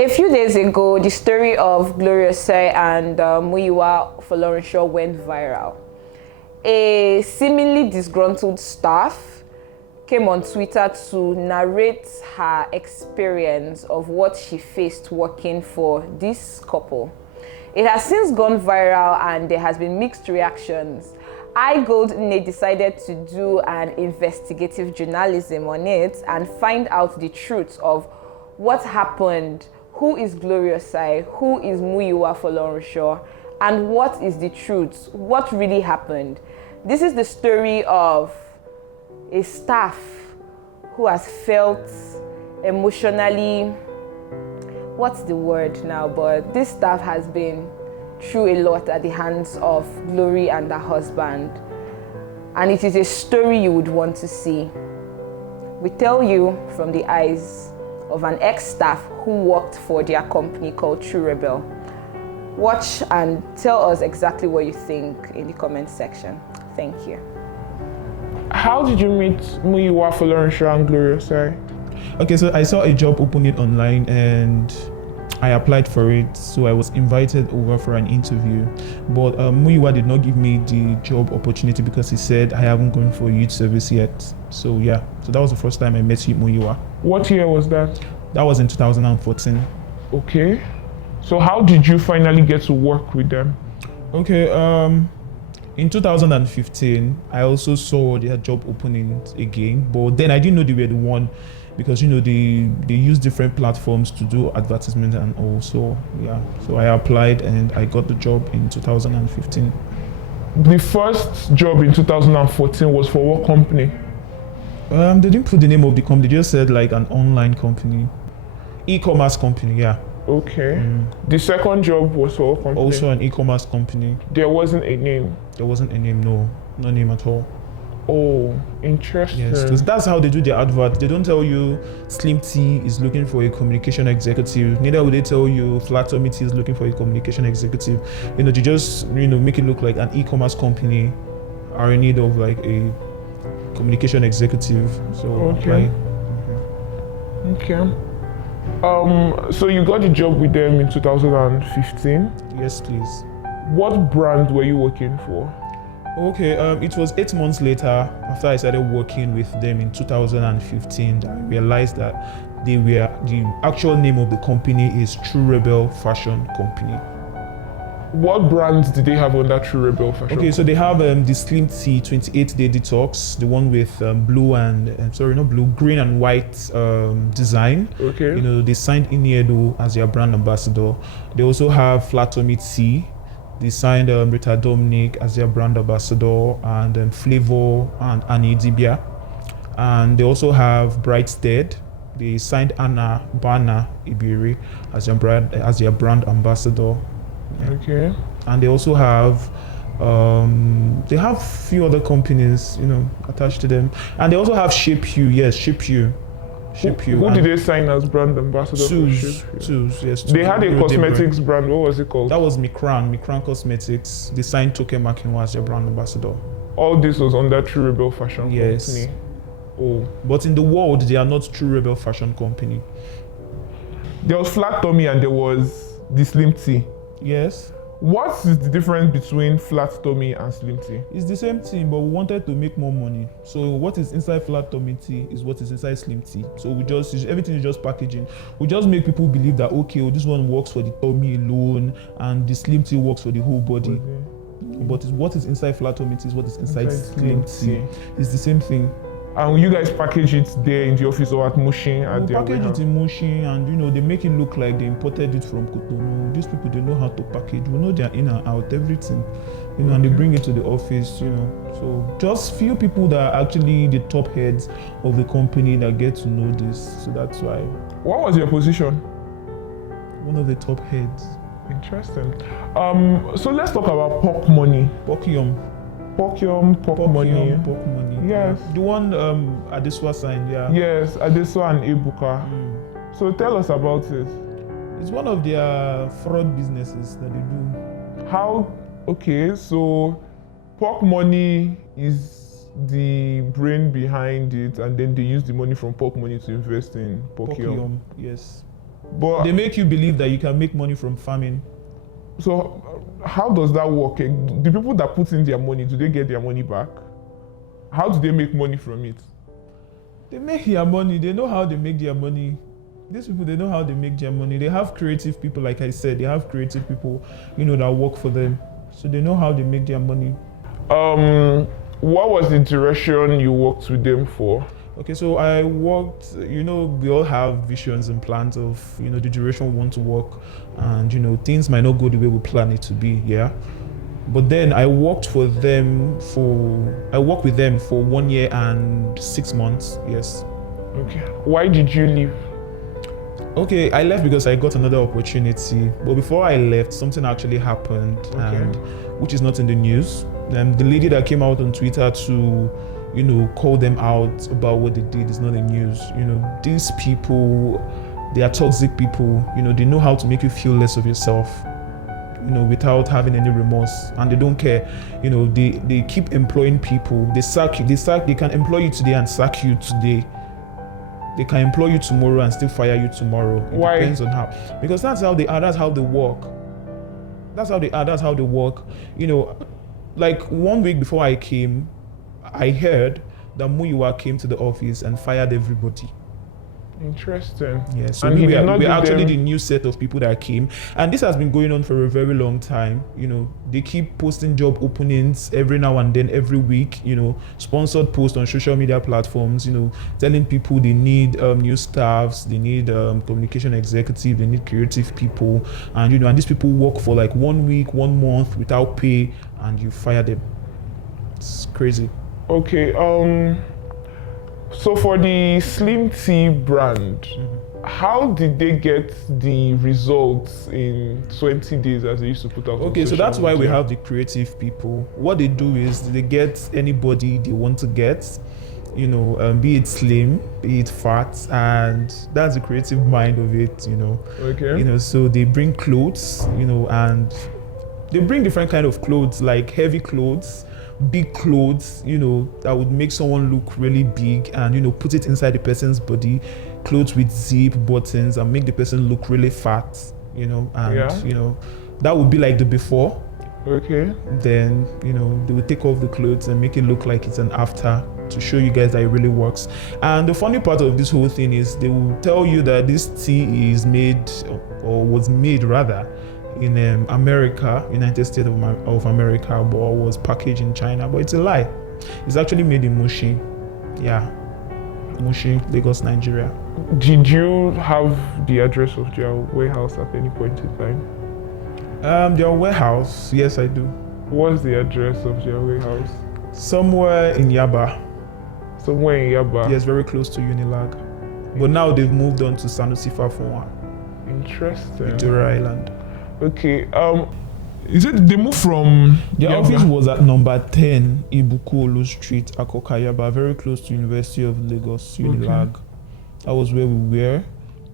A few days ago, the story of Osei and Muyiwa Folorunsho went viral. A seemingly disgruntled staff came on Twitter to narrate her experience of what she faced working for this couple. It has since gone viral and there has been mixed reactions. iGoldNet decided to do an investigative journalism on it and find out the truth of what happened. Who is Osei? Who is Muyiwa Folorunsho? And what is the truth? What really happened? This is the story of a staff who has felt emotionally, what's the word now, but this staff has been through a lot at the hands of Glory and her husband. And it is a story you would want to see. We tell you from the eyes of an ex-staff who worked for their company called True Rebel. Watch and tell us exactly what you think in the comment section. Thank you. How did you meet Muyiwa Folorunsho and Osei? Okay, so I saw a job opening online and I applied for it. So I was invited over for an interview. But Muyiwa did not give me the job opportunity because he said I haven't gone for youth service yet. So yeah, so that was the first time I met Muyiwa. What year was that? That was in 2014. Okay. So how did you finally get to work with them? Okay, in 2015, I also saw their job openings again, but then I didn't know they were the one because, you know, they use different platforms to do advertisement and also, yeah. So I applied and I got the job in 2015. The first job in 2014 was for what company? They didn't put the name of the company, they just said like an online company. E-commerce company, yeah. Okay. The second job was for what company? Also an e-commerce company. There wasn't a name? There wasn't a name, no name at all. Oh, interesting. Yes, because that's how they do their advert. They don't tell you Slim T is looking for a communication executive. Neither will they tell you Flat Tummy T is looking for a communication executive. You know, they just, you know, make it look like an e-commerce company are in need of like a communication executive. So okay. Okay. So you got the job with them in 2015? Yes, please. What brand were you working for? Okay, it was 8 months later after I started working with them in 2015 that I realized that the actual name of the company is True Rebel Fashion Company. What brands did they have on that True Rebel Fashion? Okay, so they have the Slim Tea 28-day detox, the one with blue and green and white design. Okay. You know, they signed Iniedo as their brand ambassador. They also have Flat Tummy Tea. They signed Rita Dominic as their brand ambassador, and Flavor and Annie Dibia. And they also have Brightstead. They signed Anna Bana Ibiri as their brand ambassador. Okay. And they also have a few other companies, you know, attached to them. And they also have Shape You. Yes, Shape You. Who did they sign as brand ambassador? Suze, yes. They had a cosmetics brand. What was it called? That was Mikran Cosmetics. They signed Toke Makinwa as their brand ambassador. All this was on that True Rebel Fashion Company. Oh. But in the world, they are not True Rebel Fashion Company. There was Flat Tummy and there was the Slim Tea. Yes. What is the difference between Flat Tummy and Slim Tea? It's the same thing, but we wanted to make more money. So what is inside Flat Tummy Tea is what is inside Slim Tea. So everything is just packaging. We just make people believe that, okay, this one works for the tummy alone and the Slim Tea works for the whole body. Okay. But what is inside Flat Tummy Tea is what is inside Slim Tea. It's the same thing. And you guys package it there in the office or at Mushin? We package it in Mushin, and you know, they make it look like they imported it from Cotonou. These people, they know how to package. We know they're in and out, everything. You know, and they bring it to the office, you know. So just few people that are actually the top heads of the company that get to know this. So that's why. What was your position? One of the top heads. Interesting. So let's talk about pork money. Pork money. Yes. The one Adeswa signed, yeah. Yes, Adeswa and Ebuka. So tell us about it. It's one of their fraud businesses that they do. How? Okay, so pork money is the brain behind it, and then they use the money from pork money to invest in Porkium. Yes. But They make you believe that you can make money from farming. so how does that work? The people that put in their money, do they get their money back? How do they make money from it? They make their money. They know how they make their money. These people, they know how they make their money. They have creative people, like I said. They have creative people, that work for them. So they know how they make their money. What was the duration you worked with them for? Okay, so I worked, we all have visions and plans of, the duration we want to work. And, things might not go the way we plan it to be, yeah? But then I worked with them for 1 year and 6 months, yes. Okay. Why did you leave? Okay, I left because I got another opportunity. But before I left, something actually happened, and which is not in the news. The lady that came out on Twitter to, call them out about what they did is not in the news. These people, they are toxic people. They know how to make you feel less of yourself, without having any remorse, and they don't care. They keep employing people. They can employ you today and sack you today. They can employ you tomorrow and still fire you tomorrow. It Why? Depends on how. Because that's how they are. That's how they work. That's how they are. That's how they work. Like 1 week before I came, I heard that Muyiwa came to the office and fired everybody. Interesting. Yeah, so And he we're did not give actually them- the new set of people that came, and this has been going on for a very long time. They keep posting job openings every now and then, every week. Sponsored posts on social media platforms. Telling people they need new staffs, they need communication executive, they need creative people, and and these people work for like 1 week, 1 month without pay, and you fire them. It's crazy. Okay. So for the Slim Tea brand, how did they get the results in 20 days as they used to put out? Okay, on so social that's why we media? have the creative people. What they do is they get anybody they want to get, be it slim, be it fat, and that's the creative mind of it, Okay. So they bring clothes, and they bring different kind of clothes, like heavy clothes, big clothes, that would make someone look really big, and put it inside the person's body, clothes with zip buttons, and make the person look really fat, and that would be like the before. Okay. Then they will take off the clothes and make it look like it's an after, to show you guys that it really works. And the funny part of this whole thing is they will tell you that this tea is made, or was made rather, in America, United States of America, but was packaged in China. But it's a lie. It's actually made in Mushi. Yeah, Mushi, Lagos, Nigeria. Did you have the address of their warehouse at any point in time? Their warehouse, yes, I do. What's the address of their warehouse? Somewhere in Yaba. Somewhere in Yaba. Yes, very close to Unilag. But now they've moved on to Sanusi Fafonwa, Interesting. Victoria Island. Okay. Is it they moved from The Yaba? office was at number 10 Ibukuolu Street, Akokayaba, very close to University of Lagos, Unilag. That was where we were,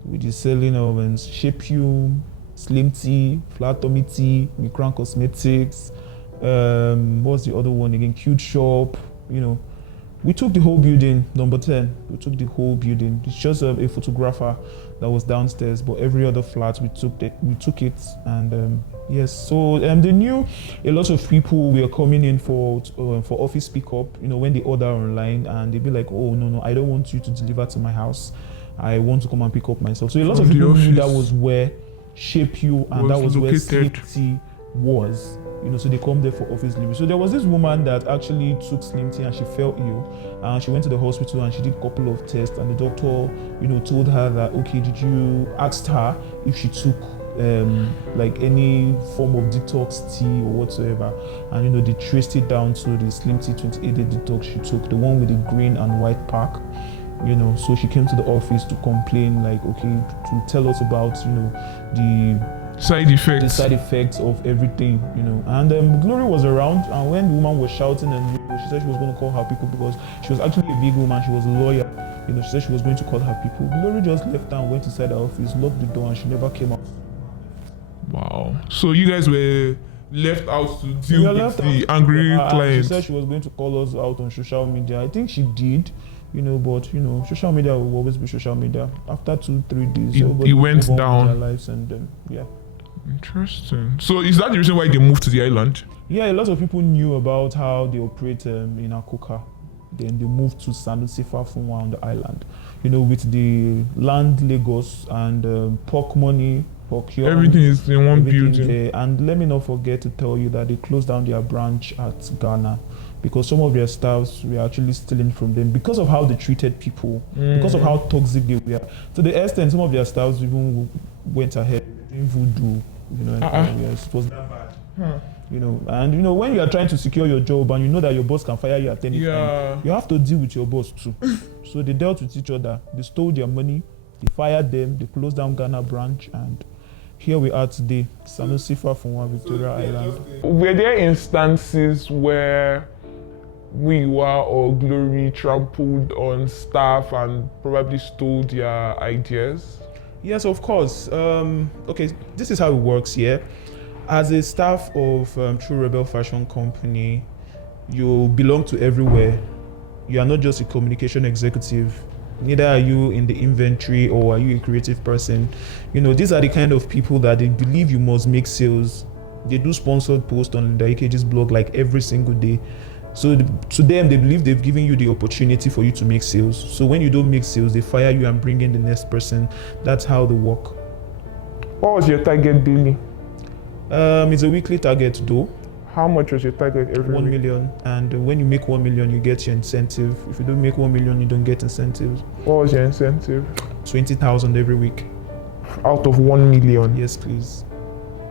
with the selling of Shapeum, Slim Tea, Flat Tummy Tea, Micron Cosmetics. What's the other one again? Cute Shop. We took the whole building, number 10. We took the whole building. It's just a photographer that was downstairs, but every other flat we took it, and yes. So they knew a lot of people were coming in for office pickup. When they order online, and they'd be like, "Oh no, I don't want you to deliver to my house. I want to come and pick up myself." So a lot of From the people knew that office was where Shape You, and that was where located. Slim Tea was. So they come there for office delivery. So there was this woman that actually took Slim Tea and she fell ill, and she went to the hospital and she did a couple of tests, and the doctor, told her that, okay, did you asked her if she took like any form of detox tea or whatsoever, and they traced it down to the Slim Tea 28-day detox she took, the one with the green and white pack. So she came to the office to complain, like, okay, to tell us about the Side effects. the side effects of everything, And Glory was around, and when the woman was shouting, and she said she was going to call her people because she was actually a big woman, she was a lawyer. She said she was going to call her people. Glory just left and went inside the office, locked the door, and she never came out. Wow. So you guys were left out to deal with left the out. angry And client. she said she was going to call us out on social media. I think she did. But social media will always be social media. After 2-3 days, It everybody went move on with down. their lives, and yeah. Interesting. So is that the reason why they moved to the island? Yeah, a lot of people knew about how they operate in Akoka. Then they moved to Sanusi Funwa on the island. With the land Lagos and pork money, pork yarn, Everything is in one everything building. there. And let me not forget to tell you that they closed down their branch at Ghana because some of their staffs were actually stealing from them because of how they treated people, because of how toxic they were. To the extent some of their staffs even went ahead doing voodoo, and yes, it was that bad. And when you are trying to secure your job and you know that your boss can fire you at any time, you have to deal with your boss too. So they dealt with each other. They stole their money, they fired them, they closed down Ghana branch, and here we are today, Sanusi Funwa, Victoria Island. Were there instances where Muyiwa or Glory trampled on staff and probably stole their ideas? Yes, of course. Okay, this is how it works here. As a staff of True Rebel Fashion Company, you belong to everywhere. You are not just a communication executive. Neither are you in the inventory or are you a creative person. These are the kind of people that they believe you must make sales. They do sponsored posts on the AKG's blog like every single day. So to them, they believe they've given you the opportunity for you to make sales. So when you don't make sales, they fire you and bring in the next person. That's how they work. What was your target daily? It's a weekly target though. How much was your target every 1 week? million, and when you make 1 million, you get your incentive. If you don't make 1 million, you don't get incentives. What was your incentive? 20,000 every week. Out of 1 million? Yes, please.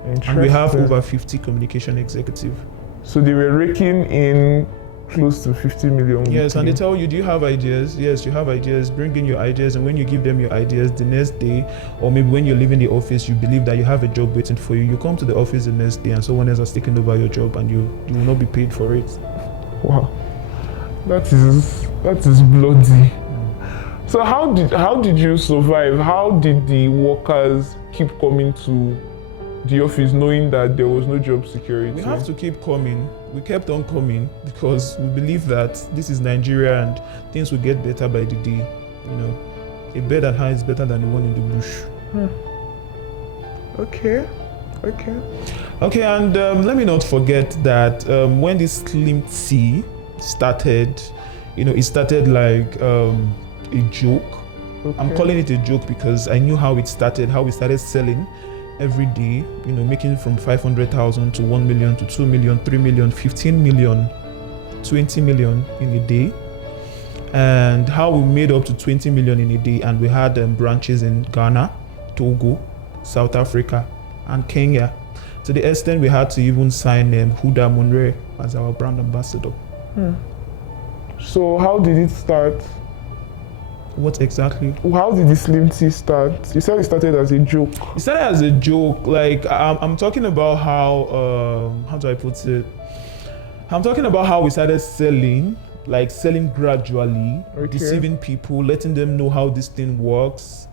Interesting. And we have over 50 communication executives. So they were raking in close to 50 million. Yes, and they weekly. tell you, do you have ideas? Yes, you have ideas. Bring in your ideas, and when you give them your ideas, the next day, or maybe when you're leaving the office, you believe that you have a job waiting for you. You come to the office the next day, and someone else has taken over your job, and you will not be paid for it. Wow, that is bloody. So how did you survive? How did the workers keep coming to the office knowing that there was no job security? We have to keep coming. We kept on coming because we believe that this is Nigeria and things will get better by the day. A bed at hand is better than the one in the bush. Okay. Okay, and let me not forget that when this Slim Tea started, it started like a joke. Okay. I'm calling it a joke because I knew how we started selling every day, making from 500,000 to 1 million to 2 million, 3 million, 15 million, 20 million in a day. And how we made up to 20 million in a day, and we had branches in Ghana, Togo, South Africa, and Kenya. To the extent we had to even sign Huda Munre as our brand ambassador. So how did it start? What exactly? How did the Slim Tea start? You said it started as a joke. It started as a joke. Like I'm talking about how do I put it? I'm talking about how we started selling gradually, deceiving people, letting them know how this thing works,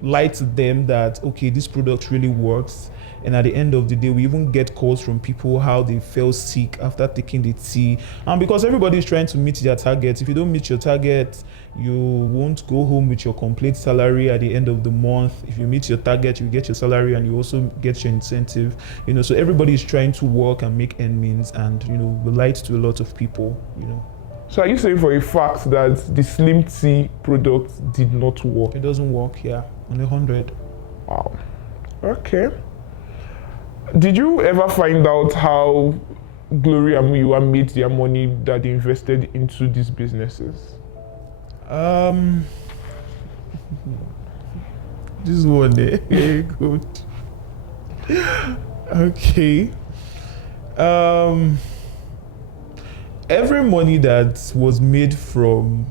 lie to them that, okay, this product really works. And at the end of the day, we even get calls from people how they fell sick after taking the tea. And because everybody is trying to meet their target, if you don't meet your target, you won't go home with your complete salary at the end of the month. If you meet your target, you get your salary and you also get your incentive. So everybody is trying to work and make ends meet, and we lied to a lot of people. So are you saying for a fact that the Slim Tea product did not work? It doesn't work, yeah, on 100. Wow. Okay. Did you ever find out how Glory and Muyiwa made their money that they invested into these businesses? This one there. Very good. Okay. Every money that was made from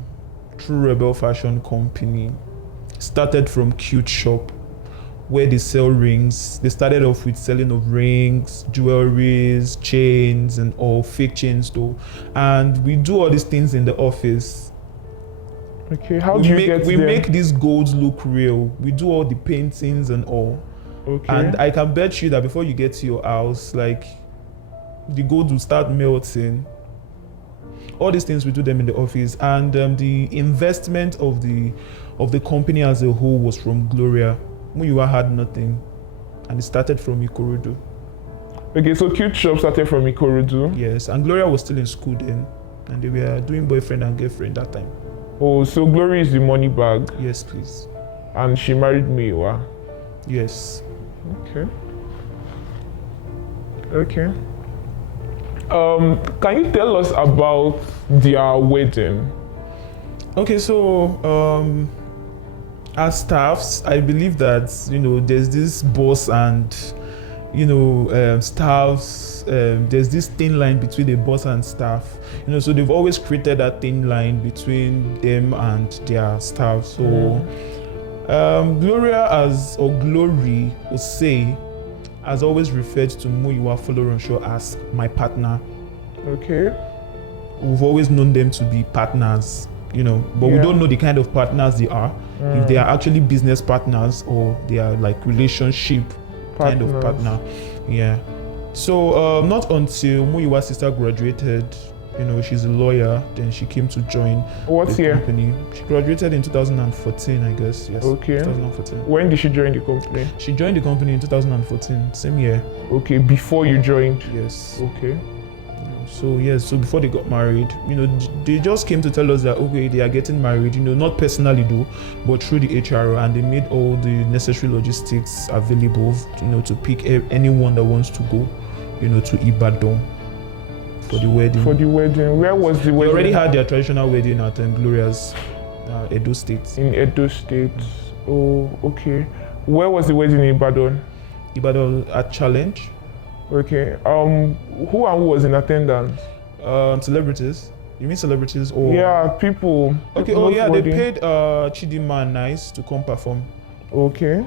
True Rebel Fashion Company started from Cute Shop, where they sell rings. They started off with selling of rings, jewelries, chains, and all fake chains though. And we do all these things in the office. Okay, how do you get we them? make these golds look real. We do all the paintings and all. Okay. And I can bet you that before you get to your house, like the gold will start melting. All these things we do them in the office, and the investment of the company as a whole was from Gloria. Muyiwa had nothing, and it started from Ikorodu. Okay, so Cute Shop started from Ikorodu. Yes, and Gloria was still in school then, and they were doing boyfriend and girlfriend that time. Oh, so Glory is the money bag, Yes, please. and she married Muyiwa. Yes. Okay. Okay. Can you tell us about their wedding? Okay, so as staffs, I believe that there's this boss and staffs. There's this thin line between the boss and staff. So they've always created that thin line between them and their staff. So Gloria Glory Osei has always referred to Muyiwa Folorunsho as my partner. Okay. We've always known them to be partners, but we don't know the kind of partners they are. If they are actually business partners or they are like relationship kind of partner. Yeah. So not until Muyiwa's sister graduated, she's a lawyer, then she came to join What the year? company. She graduated in 2014, I guess. Yes. Okay. 2014. When did she join the company? She joined the company in 2014, same year. Okay, before you joined. Yes. Okay. So before they got married, they just came to tell us that okay, they are getting married, not personally though, but through the HRO, and they made all the necessary logistics available, to pick anyone that wants to go, to Ibadan for the wedding. For the wedding, where was the They wedding? already had their traditional wedding at Gloria's Edo State. In Edo State. Oh, okay. Where was the wedding in Ibadan? Ibadan at Challenge. Okay. Who and who was in attendance? Celebrities. You mean celebrities or? Yeah, people. Okay. People Oh yeah, wedding. they paid Chidima and Nice to come perform. Okay.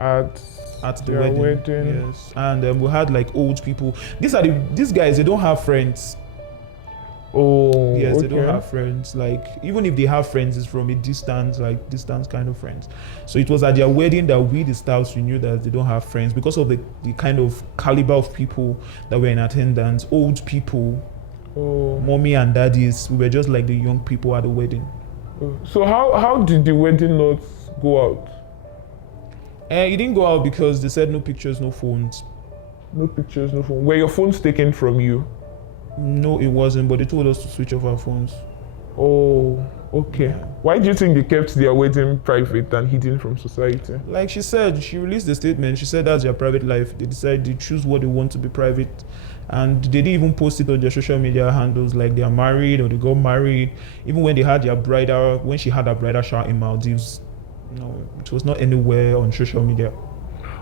At The their wedding. Yes. And we had like old people. These guys, they don't have friends. Oh. Yes, okay. they don't have friends. Like even if they have friends, it's from a distance kind of friends. So it was at their wedding that we, the staffs, we knew that they don't have friends because of the kind of caliber of people that were in attendance. Old people, mommy and daddies. We were just like the young people at the wedding. So how did the wedding not go out? It didn't go out because they said no pictures, no phones. No pictures, no phone. Were your phones taken from you? No, it wasn't, but they told us to switch off our phones. Oh, okay. Yeah. Why do you think they kept their wedding private and hidden from society? Like she said, she released a statement. She said that's their private life. They decide they choose what they want to be private. And they didn't even post it on their social media handles like they are married or they got married. Even when they had when she had her bridal shower in Maldives, it was not anywhere on social media.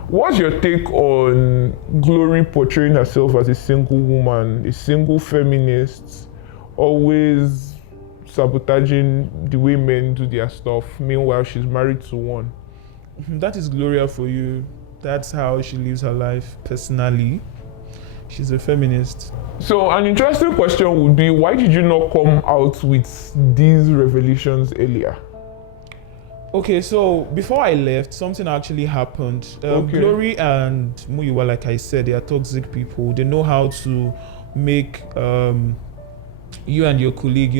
What's your take on Glory portraying herself as a single woman, a single feminist, always sabotaging the way men do their stuff? Meanwhile, she's married to one. That is Gloria for you. That's how she lives her life personally. She's a feminist. So an interesting question would be, why did you not come out with these revelations earlier? Okay, so before I left, something actually happened. Glory and Muyiwa, like I said, they are toxic people. They know how to make you and your colleague,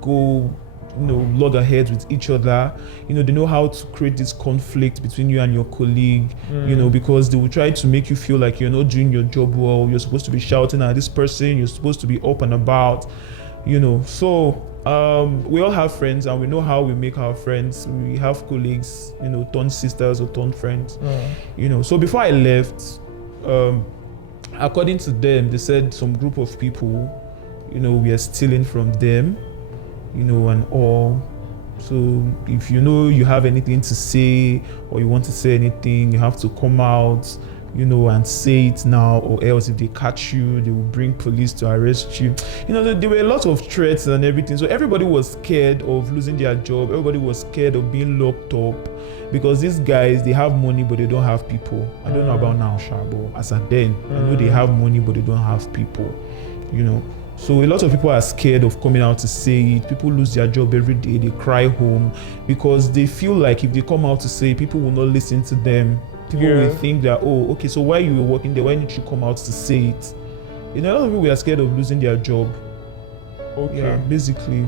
go, loggerheads with each other. They know how to create this conflict between you and your colleague, because they will try to make you feel like you're not doing your job well. You're supposed to be shouting at this person. You're supposed to be up and about, So we all have friends and we know how we make our friends. We have colleagues, turned sisters or turned friends, So before I left, according to them, they said some group of people, we are stealing from them, and all. So if you have anything to say or you want to say anything, you have to come out, and say it now, or else if they catch you, they will bring police to arrest you. There were a lot of threats and everything. So everybody was scared of losing their job. Everybody was scared of being locked up because these guys, they have money, but they don't have people. I don't know about now, Shabo. As at then, I know they have money, but they don't have people, So a lot of people are scared of coming out to say it. People lose their job every day. They cry home because they feel like if they come out to say, people will not listen to them. People will think that, okay, so why you were working there, why didn't you come out to say it? A lot of people were scared of losing their job. Okay. Yeah, basically.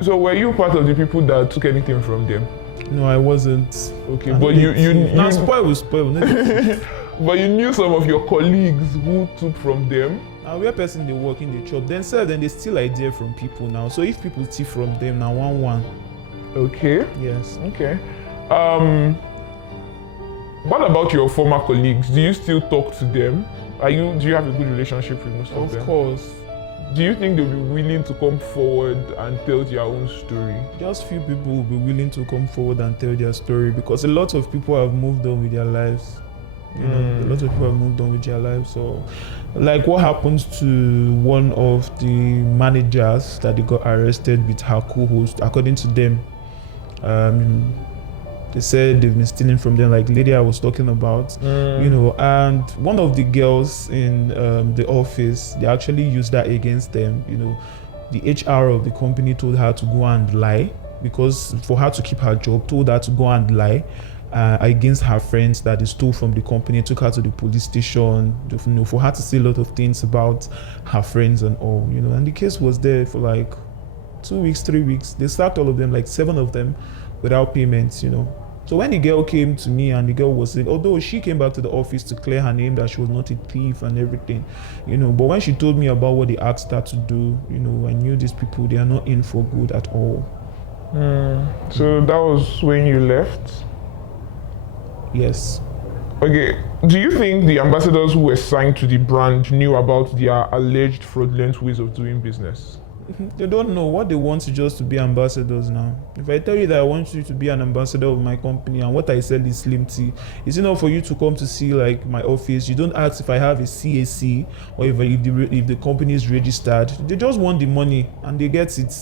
So were you part of the people that took anything from them? No, I wasn't. Okay, I but know you now spoil will spoil. but you knew some of your colleagues who took from them. And where person they work in the shop, then they steal idea from people now. So if people steal from them now, 1-1. Okay. Yes. Okay. What about your former colleagues? Do you still talk to them? Do you have a good relationship with most of them? Of course. Do you think they'll be willing to come forward and tell their own story? Just few people will be willing to come forward and tell their story because a lot of people have moved on with their lives. You know, a lot of people have moved on with their lives. So, like what happens to one of the managers that they got arrested with her co-host, according to them, they said they've been stealing from them, like the lady I was talking about, you know, and one of the girls in the office, they actually used that against them. You know, the HR of the company told her to go and lie because for her to keep her job, told her to go and lie against her friends that they stole from the company, took her to the police station, you know, for her to say a lot of things about her friends and all, you know, and the case was there for like 2 weeks, 3 weeks. They sacked all of them, like 7 of them, without payments, you know. So when the girl came to me and the girl was saying, although she came back to the office to clear her name that she was not a thief and everything, you know, but when she told me about what they asked her to do, you know, I knew these people, they are not in for good at all. So that was when you left? Yes. Okay, do you think the ambassadors who were signed to the brand knew about their alleged fraudulent ways of doing business? They don't know what they want is just to be ambassadors now. If I tell you that I want you to be an ambassador of my company and what I sell is slim tea, it's enough for you to come to see like my office. You don't ask if I have a CAC or if the company is registered. They just want the money and they get it.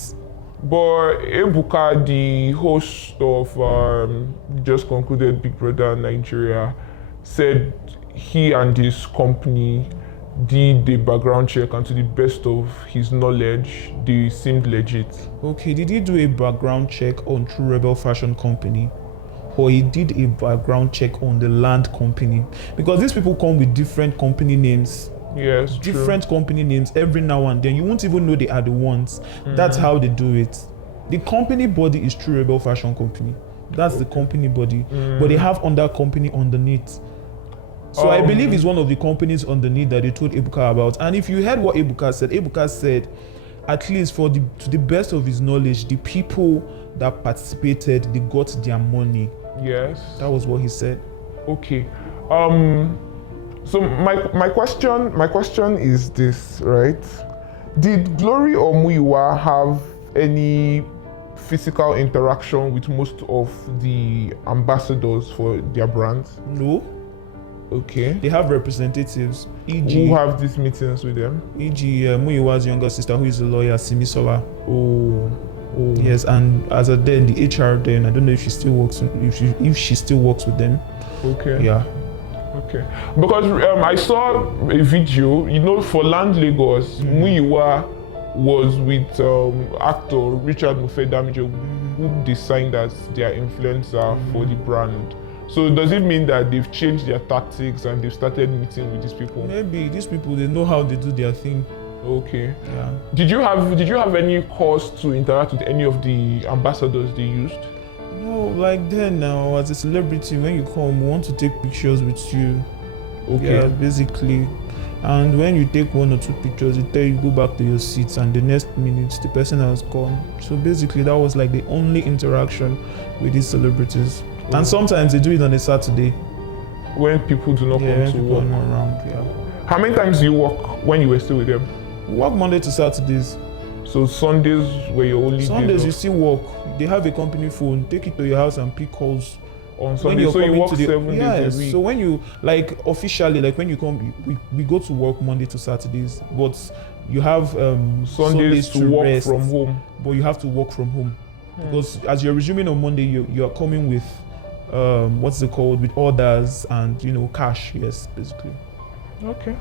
But Ebuka, the host of just concluded Big Brother Nigeria, said he and his company did a background check and to the best of his knowledge, they seemed legit. Okay, did he do a background check on True Rebel Fashion Company? Or he did a background check on the land company? Because these people come with different company names. Yes, different company names every now and then. You won't even know they are the ones. That's how they do it. The company body is True Rebel Fashion Company. That's the company body. But they have under company underneath. So I believe it's one of the companies underneath that they told Ebuka about. And if you heard what Ebuka said, at least to the best of his knowledge, the people that participated, they got their money. Yes. That was what he said. Okay. So my question is this, right? Did Glory or Muyiwa have any physical interaction with most of the ambassadors for their brands? No. Okay. They have representatives, e.g. Who have these meetings with them? E.g. Muyiwa's younger sister, who is a lawyer, Simisola. Oh. Yes, and as a then the HR then, I don't know if she still works if she still works with them. Okay. Yeah. Okay. Because I saw a video, you know, for Land Lagos, Muyiwa was with actor Richard Mufedamjo, who they signed as their influencer for the brand. So does it mean that they've changed their tactics and they've started meeting with these people? Maybe these people, they know how they do their thing. Okay. Yeah. Did you have any cause to interact with any of the ambassadors they used? No, like then now as a celebrity, when you come, we want to take pictures with you. Okay. Yeah, basically. And when you take 1 or 2 pictures, they tell you go back to your seats, and the next minute the person has gone. So basically, that was like the only interaction with these celebrities. And sometimes they do it on a Saturday. When people do not come to work. Around, yeah. How many times do you work when you were still with them? We work Monday to Saturdays. So Sundays were your only Sundays days you off? still work. They have a company phone. Take it to your house and pick calls. On Sunday, so you work 7 days a week? So when you, like officially, like when you come, we go to work Monday to Saturdays, but you have Sundays to work rest, from home. But you have to work from home. Because as you're resuming on Monday, you are coming with, what's it called, with orders and, you know, cash, yes, basically. Okay.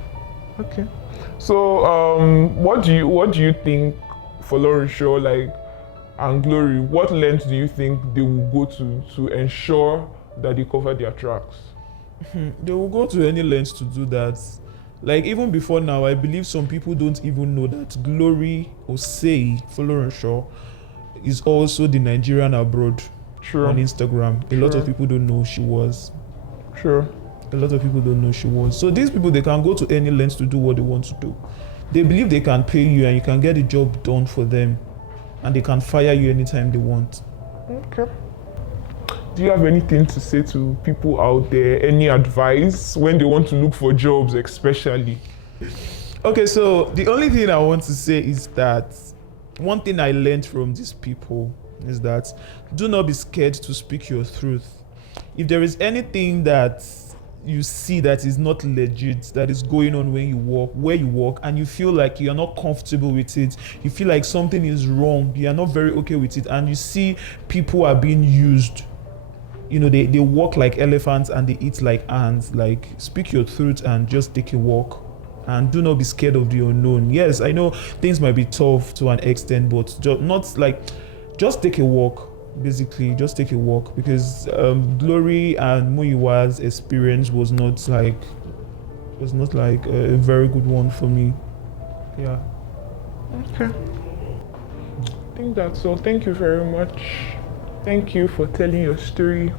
So what do you think Folorunsho, like, and Glory, what lengths do you think they will go to ensure that they cover their tracks? They will go to any lengths to do that. Like even before now, I believe some people don't even know that Glory Osei Folorunsho is also the Nigerian abroad Sure. on Instagram. A lot Sure. of people don't know she was. Sure. A lot of people don't know she was. So these people, they can go to any lengths to do what they want to do. They believe they can pay you and you can get the job done for them, and they can fire you anytime they want. Okay. Do you have anything to say to people out there? Any advice when they want to look for jobs, especially? Okay, so the only thing I want to say is that one thing I learned from these people is that do not be scared to speak your truth. If there is anything that you see that is not legit, that is going on when you work, where you work, and you feel like you're not comfortable with it, you feel like something is wrong, you're not very okay with it, and you see people are being used, you know, they walk like elephants and they eat like ants, like speak your truth and just take a walk. And do not be scared of the unknown. Yes, I know things might be tough to an extent, but just take a walk. Basically, just take a walk, because Glory and Muyiwa's experience was not like a very good one for me. Yeah. Okay. I think that's all. Thank you very much. Thank you for telling your story.